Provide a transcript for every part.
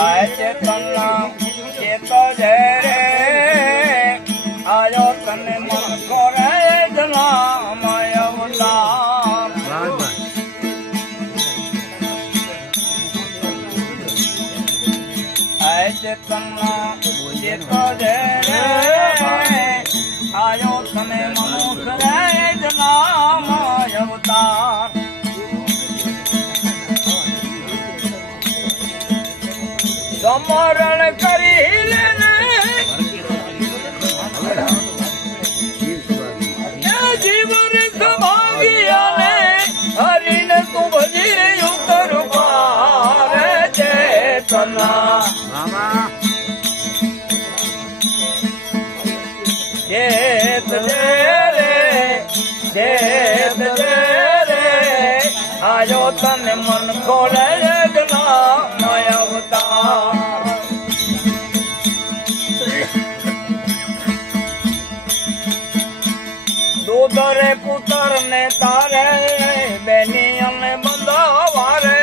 આય ચેતના ચેતો જય રે આયો તને મન કોરે જનામય અવતાર આય ચેતના ચેતો જય રે આયો તને મન કોરે જનામય અવતાર સમરણ કરી લેને જીવન ભાગિયાને હરીને તું ભજી રહ્યું કરું પારે ચેતના ચેત રે આયો તને મન ખોલે જનામય અવતાર દૂધરે પુત્ર ને તારે બેની અને બંધાવારે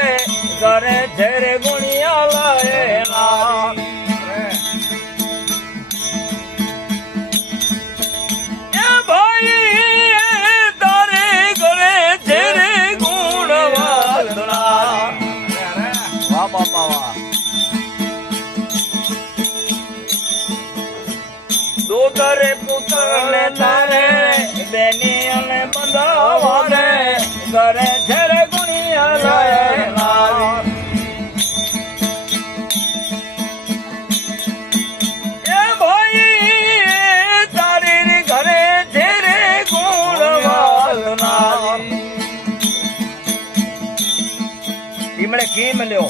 ઘરે ઝેરે ગુણિયા લાયેલા એ ભાઈ તારે ઘરે ઝેરે ગુણ વાદળા વાહ બાપા વાહ દૂધરે પુત્ર ને તારે બેની અને બંધાવારે ઘરે ઝેરે ગુણિયા લાયેલા એ ભાઈ તારી ઘરે ઝેરે ગુણ વાદના ઈમણે કીમ લ્યો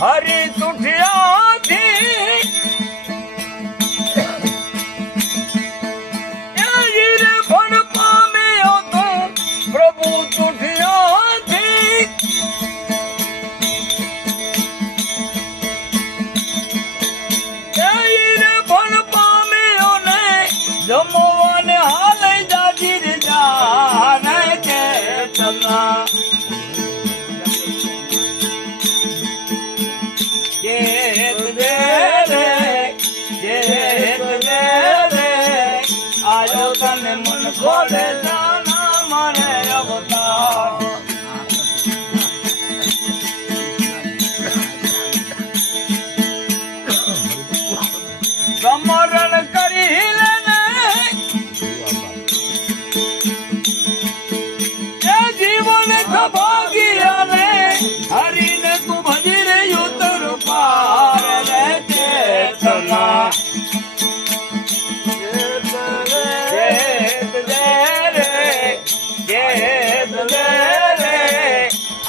હરી તુઠિયા પ્રભુ તુઠિયાથી ફળ પામ્યો ને જમવાને હાલે જાજીર જાને ચેતના ચેત દે રે આયો તને મન ખોલે જાના મને અવતાર સમરણ કરી લેને એ જીવન ભાગિયાને હરીને તું ભજી રહ્યું તર પાર રે ચેતના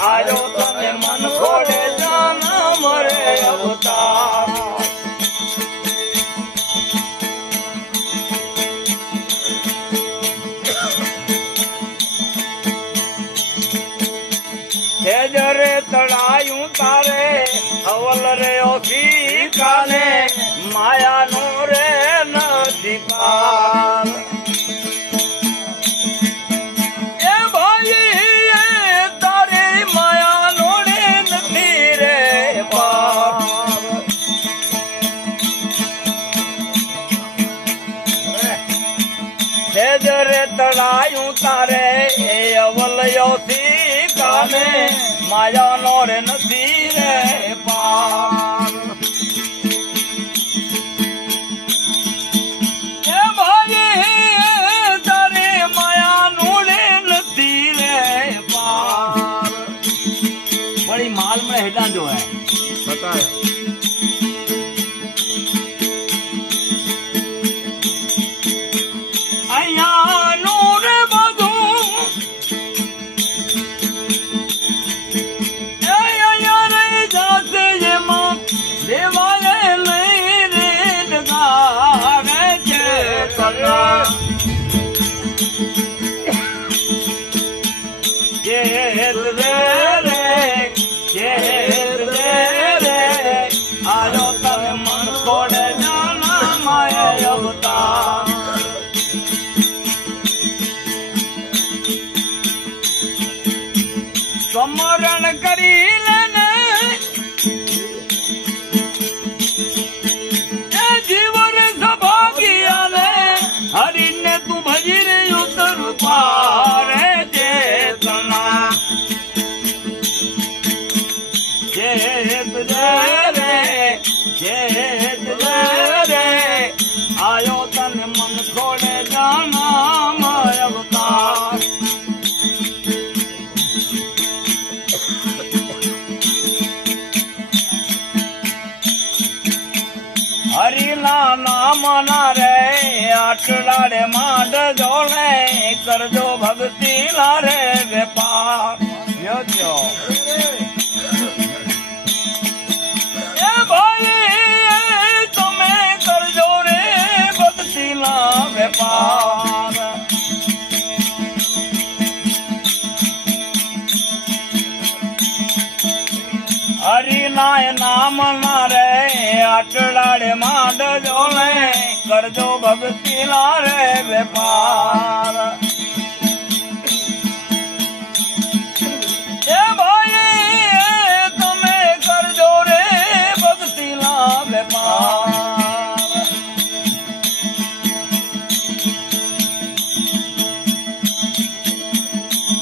આયો તને મન ખોડે જાના મરે અવતાર જરે તળાયું તારે અવલ રે ઓછી કાલે માયાનું રે નથી પાલ એ ભાઈ તારે માયાનું રે નથી રે પાલ જરે તળાયું તારે અવલ ઓછી કાલે માયાનો રે નથી રે પાર એ ભાઈ તારે માયાનું રે નથી રે પાર બડી માલ में हेडा जो है पता है અહીંયા રે બધું દેવાલે લઈ રે ડગારે ચેતના ચેત રે ચેત રે કરી લેને એ જીવન સભાગિયા ને હરીને તું ભજી રે ઉતર પારે ચેતના ચેત રે ચેત રે આયો તને મન ખોડે જાના અવતાર હરિના નામ ના રે આટલાડે માંડ જોડે કરજો ભક્તિ ના રે વેપાર યો એ ભાઈ તમે કરજો રે ભક્તિ ના વેપાર હરિનાય નામ ના રે આટલાડે માંડ જોડે કરજો ભક્તિ ના રે વેપાર એ ભાઈ તમે કરજો રે ભક્તિ ના વેપાર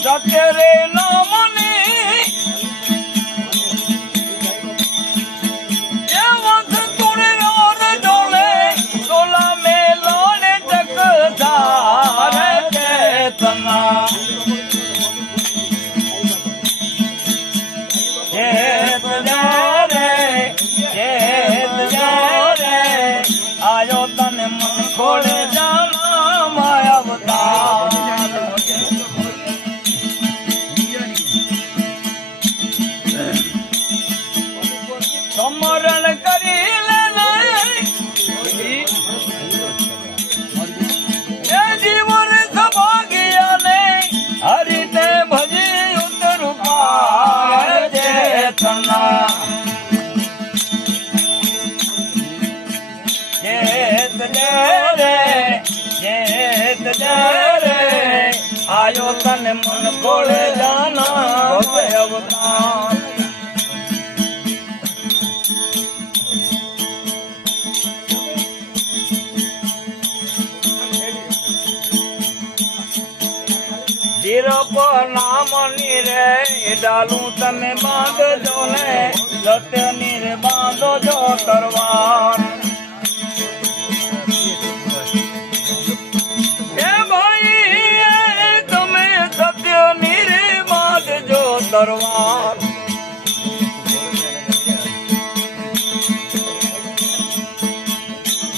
સત્ય રે નામની આયો તને મન ખોડે જાના માયા અવતાર સમરણ કરી લેને એ જીવન સભાગિયા ને હરિને ભજી ઉતર પાર ચેતના આયો તને મન ખોડે જાના અવતાર ધીરપ નામ ની રે ડાલું તમે બાંધજો ને સત્ય ની રે બાંધો જો તરવાર દરબાર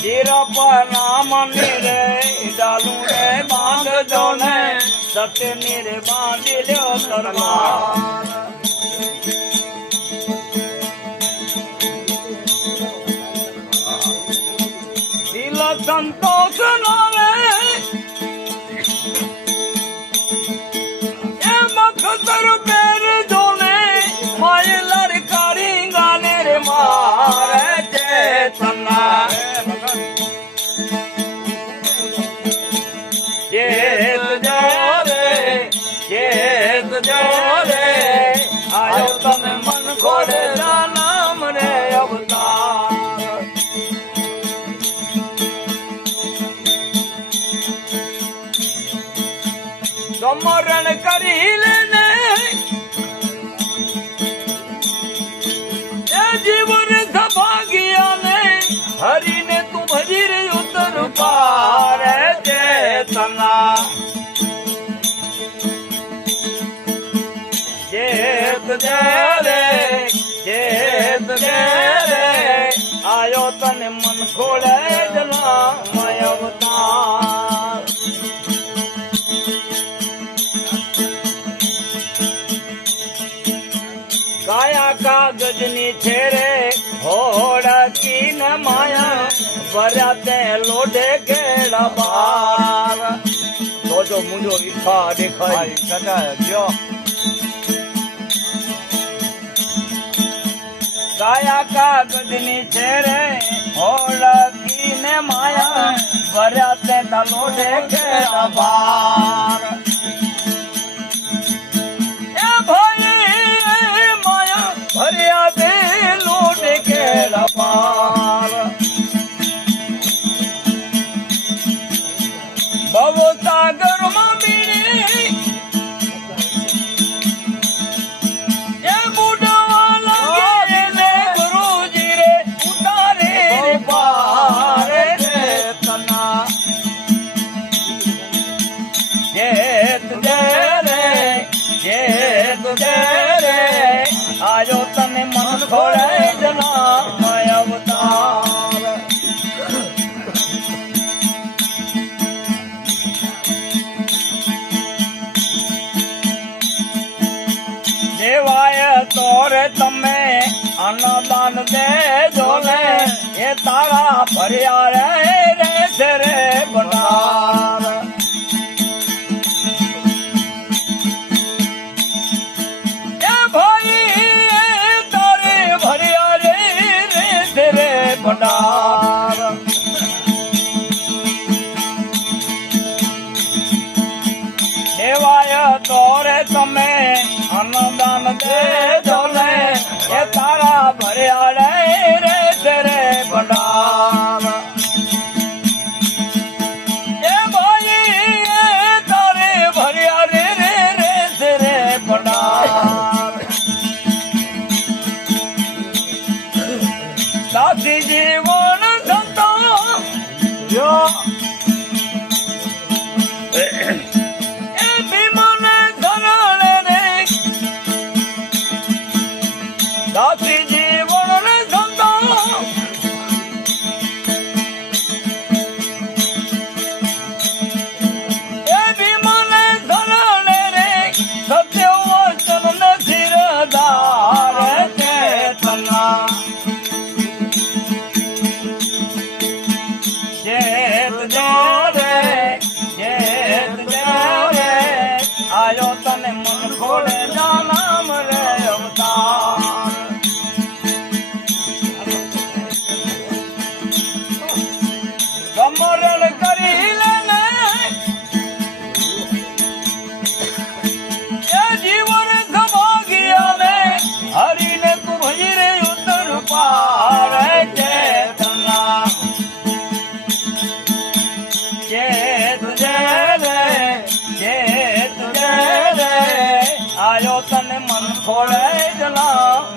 ધીરપ નામ ની રે ડાલું રે બાંધજો ને સત્ય ની રે બાંધી લ્યો દરબાર દિલ સંતોષ નો રે એ મખતર પેર જોને માય લડકારી ગાને રે મારે ચેતના ચેત જોરે આયો તને મન ખોડે જાનામ રે અવતાર સમરણ કરી લેને એ જીવન સભાગિયા ને હરીને તું ભજી રે ઉતર પાર ચેતના ચેત રે આયો તને મન ખોડે જના અવતાર કાયા કાગજ ની છેરે હોડકી ને માયા ભર્યા તે લોઢે કેળા બાર તો જો મુજો ઈચ્છા દેખાય સદા જો કાયા કાગજ ની છેરે હોડકી ને માયા ભર્યા તે લોઢે કેળા બાર એ ભાઈ તો રે તમે અન્નદાન દેજો ને એ તારા ભર્યા રે રહેશે રે ભંડાર એ ભાઈ તારે ભર્યા રે રહેશે રે ભંડાર દેવાય તો રે તમે અન્નદાન દેજો ને એ તારા ભર્યા રે રહેશે રે ભંડાર એ ભાઈ તારે ભર્યા રે રહેશે રે ભંડાર દાસી જીવન સંતો જો દાસી જીવન ને સંતો એ ભીમને ધરણે રે સત્ય વચન ને શિરદાર ચેતના જેત જોરે આયો તને મન ખોડે જાનામ રે અવતાર સમરણ કરી લેને એ જીવન સભાગ્યા ને હરીને તું ભજી રે ઉત્તર પાર ચેતના ચેત રે આયો તને મન ખોળે જલા